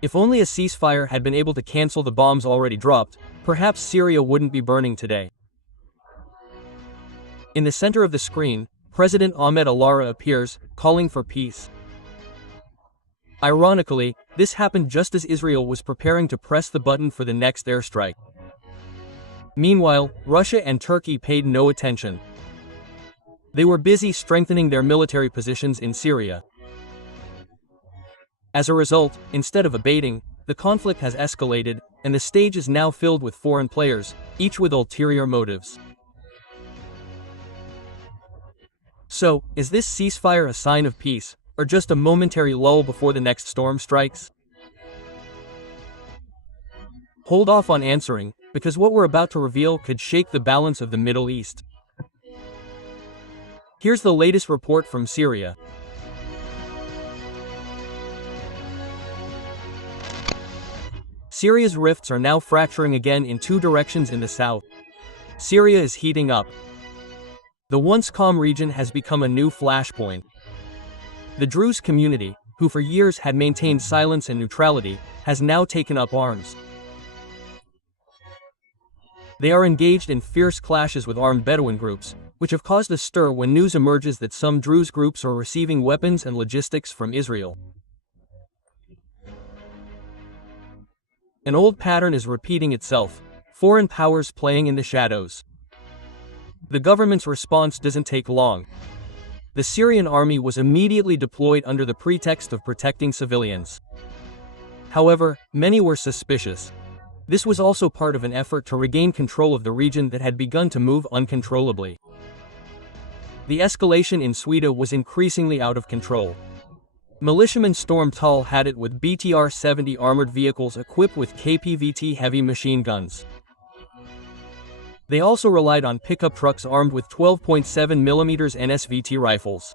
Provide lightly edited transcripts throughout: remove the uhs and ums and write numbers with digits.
If only a ceasefire had been able to cancel the bombs already dropped, perhaps Syria wouldn't be burning today. In the center of the screen, President Ahmed al-Lara appears, calling for peace. Ironically, this happened just as Israel was preparing to press the button for the next airstrike. Meanwhile, Russia and Turkey paid no attention. They were busy strengthening their military positions in Syria. As a result, instead of abating, the conflict has escalated, and the stage is now filled with foreign players, each with ulterior motives. So, is this ceasefire a sign of peace, or just a momentary lull before the next storm strikes? Hold off on answering, because what we're about to reveal could shake the balance of the Middle East. Here's the latest report from Syria. Syria's rifts are now fracturing again in two directions in the south. Syria is heating up. The once calm region has become a new flashpoint. The Druze community, who for years had maintained silence and neutrality, has now taken up arms. They are engaged in fierce clashes with armed Bedouin groups, which have caused a stir when news emerges that some Druze groups are receiving weapons and logistics from Israel. An old pattern is repeating itself, foreign powers playing in the shadows. The government's response doesn't take long. The Syrian army was immediately deployed under the pretext of protecting civilians. However, many were suspicious. This was also part of an effort to regain control of the region that had begun to move uncontrollably. The escalation in Sweida was increasingly out of control. Militiamen stormed Tal Hadid with BTR-70 armored vehicles equipped with KPVT heavy machine guns. They also relied on pickup trucks armed with 12.7mm NSVT rifles.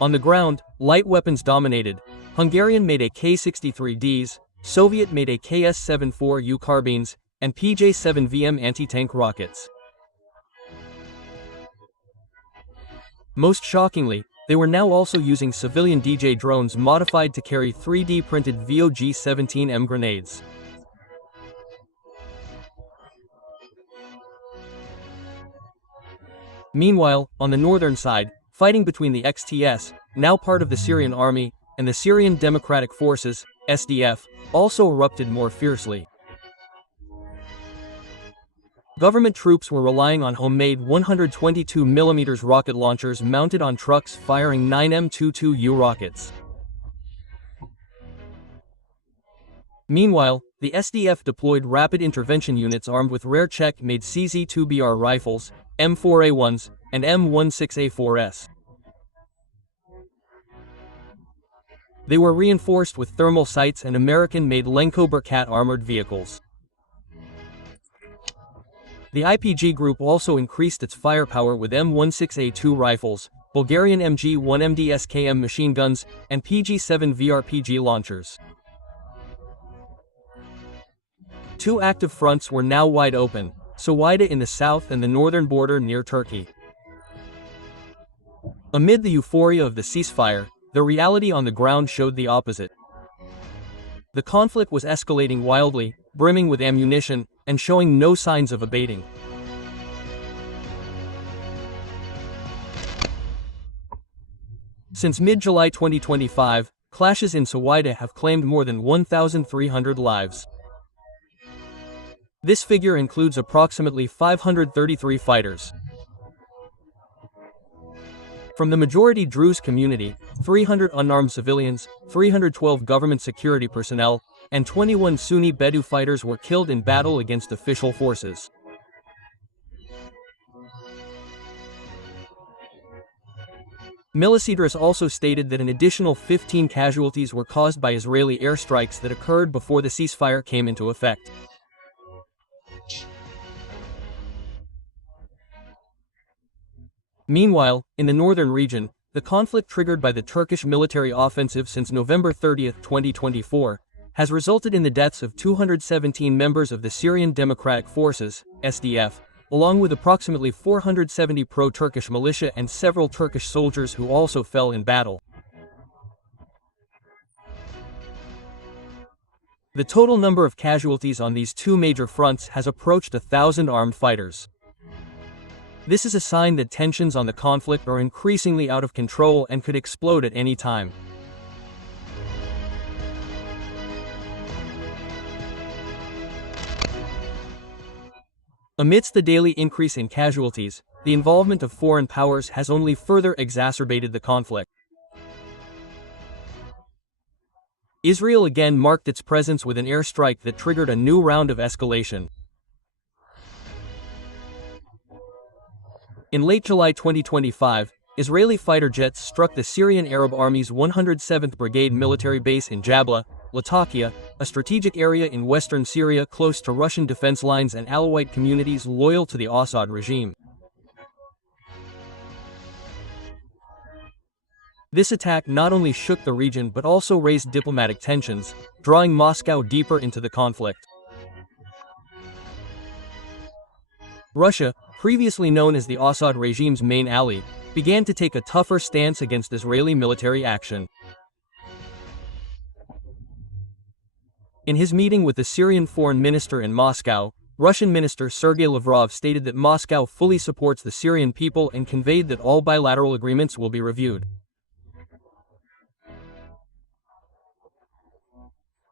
On the ground, light weapons dominated. Hungarian-made AK-63Ds, Soviet-made KS-74U carbines, and PJ-7VM anti-tank rockets. Most shockingly, they were now also using civilian DJ drones modified to carry 3D-printed VOG-17M grenades. Meanwhile, on the northern side, fighting between the XTS, now part of the Syrian army, and the Syrian Democratic Forces, SDF, also erupted more fiercely. Government troops were relying on homemade 122mm rocket launchers mounted on trucks firing 9M22U rockets. Meanwhile, the SDF deployed rapid intervention units armed with rare Czech-made CZ-2BR rifles, M4A1s, and M16A4s. They were reinforced with thermal sights and American-made Lenko Berkat armored vehicles. The IPG group also increased its firepower with M16A2 rifles, Bulgarian MG-1MD SKM machine guns, and PG-7 VRPG launchers. Two active fronts were now wide open, Sweida in the south and the northern border near Turkey. Amid the euphoria of the ceasefire, the reality on the ground showed the opposite. The conflict was escalating wildly, brimming with ammunition, and showing no signs of abating. Since mid-July 2025, clashes in Sweida have claimed more than 1,300 lives. This figure includes approximately 533 fighters. From the majority Druze community, 300 unarmed civilians, 312 government security personnel, and 21 Sunni Bedou fighters were killed in battle against official forces. Milicidris also stated that an additional 15 casualties were caused by Israeli airstrikes that occurred before the ceasefire came into effect. Meanwhile, in the northern region, the conflict triggered by the Turkish military offensive since November 30, 2024, has resulted in the deaths of 217 members of the Syrian Democratic Forces, SDF, along with approximately 470 pro-Turkish militia and several Turkish soldiers who also fell in battle. The total number of casualties on these two major fronts has approached 1,000 armed fighters. This is a sign that tensions on the conflict are increasingly out of control and could explode at any time. Amidst the daily increase in casualties, the involvement of foreign powers has only further exacerbated the conflict. Israel again marked its presence with an airstrike that triggered a new round of escalation. In late July 2025, Israeli fighter jets struck the Syrian Arab Army's 107th Brigade military base in Jabla, Latakia, a strategic area in western Syria close to Russian defense lines and Alawite communities loyal to the Assad regime. This attack not only shook the region but also raised diplomatic tensions, drawing Moscow deeper into the conflict. Russia, previously known as the Assad regime's main ally, began to take a tougher stance against Israeli military action. In his meeting with the Syrian foreign minister in Moscow, Russian Minister Sergei Lavrov stated that Moscow fully supports the Syrian people and conveyed that all bilateral agreements will be reviewed.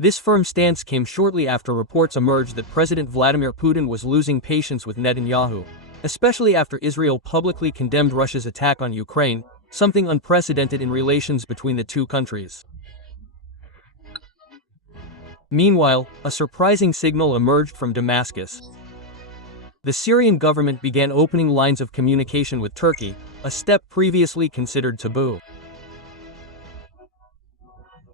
This firm stance came shortly after reports emerged that President Vladimir Putin was losing patience with Netanyahu, especially after Israel publicly condemned Russia's attack on Ukraine, something unprecedented in relations between the two countries. Meanwhile, a surprising signal emerged from Damascus. The Syrian government began opening lines of communication with Turkey, a step previously considered taboo.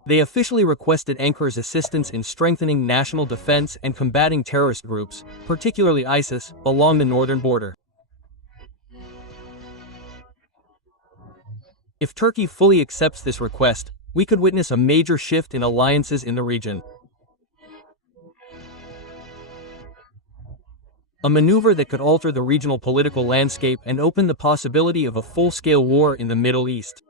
They officially requested Ankar's assistance in strengthening national defense and combating terrorist groups, particularly ISIS, along the northern border. If Turkey fully accepts this request, we could witness a major shift in alliances in the region. A maneuver that could alter the regional political landscape and open the possibility of a full-scale war in the Middle East.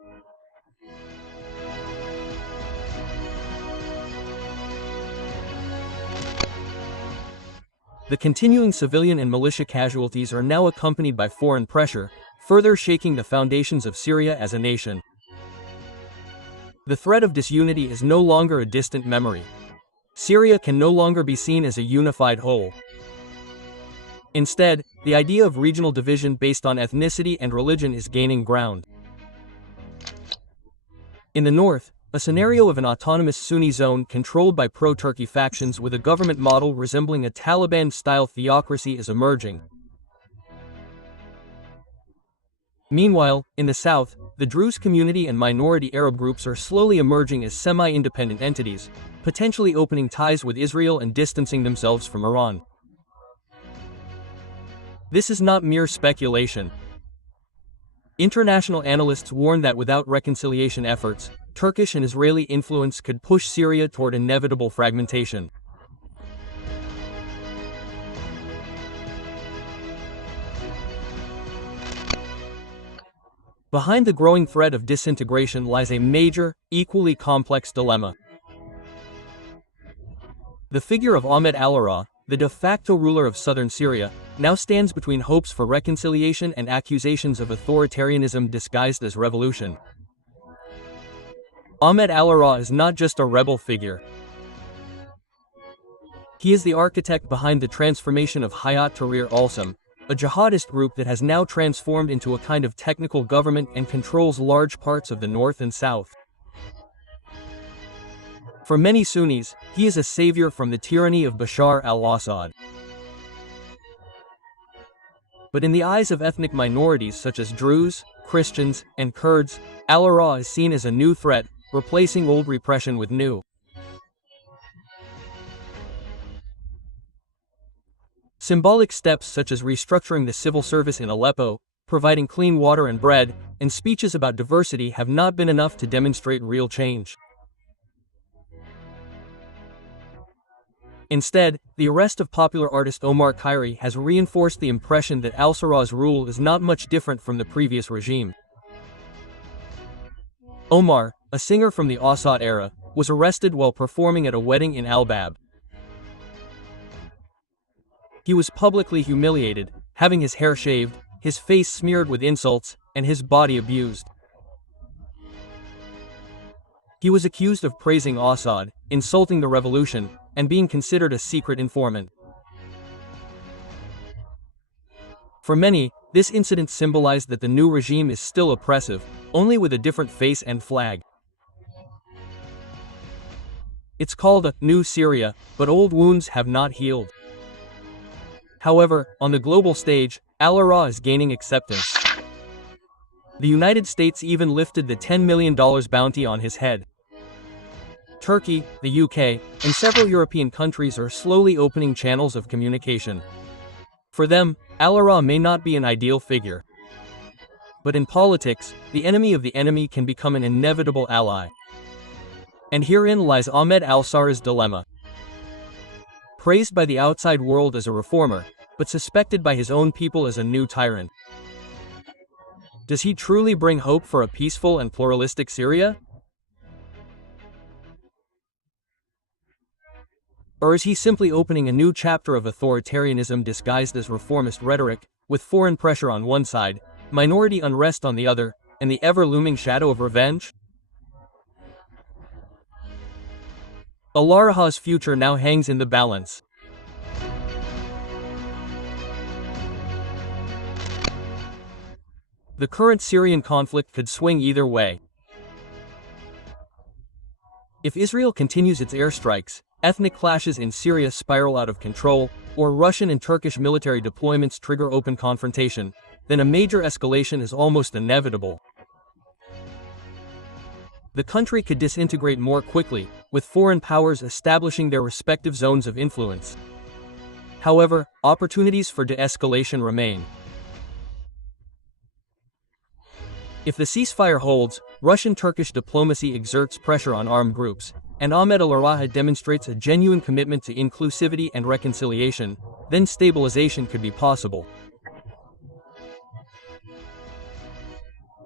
The continuing civilian and militia casualties are now accompanied by foreign pressure, further shaking the foundations of Syria as a nation. The threat of disunity is no longer a distant memory. Syria can no longer be seen as a unified whole. Instead, the idea of regional division based on ethnicity and religion is gaining ground. In the north, a scenario of an autonomous Sunni zone controlled by pro-Turkey factions with a government model resembling a Taliban-style theocracy is emerging. Meanwhile, in the south, the Druze community and minority Arab groups are slowly emerging as semi-independent entities, potentially opening ties with Israel and distancing themselves from Iran. This is not mere speculation. International analysts warn that without reconciliation efforts, Turkish and Israeli influence could push Syria toward inevitable fragmentation. Behind the growing threat of disintegration lies a major, equally complex dilemma. The figure of Ahmed al-Arra, the de facto ruler of southern Syria, now stands between hopes for reconciliation and accusations of authoritarianism disguised as revolution. Ahmed al-Arra is not just a rebel figure. He is the architect behind the transformation of Hayat Tahrir al-Sham, a jihadist group that has now transformed into a kind of technical government and controls large parts of the north and south. For many Sunnis, he is a savior from the tyranny of Bashar al-Assad. But in the eyes of ethnic minorities such as Druze, Christians, and Kurds, al-Arra is seen as a new threat, replacing old repression with new. Symbolic steps such as restructuring the civil service in Aleppo, providing clean water and bread, and speeches about diversity have not been enough to demonstrate real change. Instead, the arrest of popular artist Omar Khairi has reinforced the impression that al-Sarraj's rule is not much different from the previous regime. Omar, a singer from the Assad era, was arrested while performing at a wedding in Al-Bab, He was publicly humiliated, having his hair shaved, his face smeared with insults, and his body abused. He was accused of praising Assad, insulting the revolution, and being considered a secret informant. For many, this incident symbolized that the new regime is still oppressive, only with a different face and flag. It's called a new Syria, but old wounds have not healed. However, on the global stage, al-Ahrar is gaining acceptance. The United States even lifted the $10 million bounty on his head. Turkey, the UK, and several European countries are slowly opening channels of communication. For them, al-Ahrar may not be an ideal figure. But in politics, the enemy of the enemy can become an inevitable ally. And herein lies Ahmed al-Sarraj's dilemma. Praised by the outside world as a reformer, but suspected by his own people as a new tyrant. Does he truly bring hope for a peaceful and pluralistic Syria? Or is he simply opening a new chapter of authoritarianism disguised as reformist rhetoric, with foreign pressure on one side, minority unrest on the other, and the ever-looming shadow of revenge? Al-Ahrar's future now hangs in the balance. The current Syrian conflict could swing either way. If Israel continues its airstrikes, ethnic clashes in Syria spiral out of control, or Russian and Turkish military deployments trigger open confrontation, then a major escalation is almost inevitable. The country could disintegrate more quickly, with foreign powers establishing their respective zones of influence. However, opportunities for de-escalation remain. If the ceasefire holds, Russian-Turkish diplomacy exerts pressure on armed groups, and Ahmed al-Ahrar demonstrates a genuine commitment to inclusivity and reconciliation, then stabilization could be possible.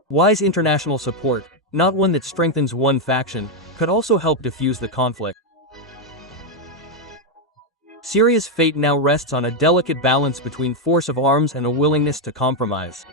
Wise international support, not one that strengthens one faction, could also help defuse the conflict. Syria's fate now rests on a delicate balance between force of arms and a willingness to compromise.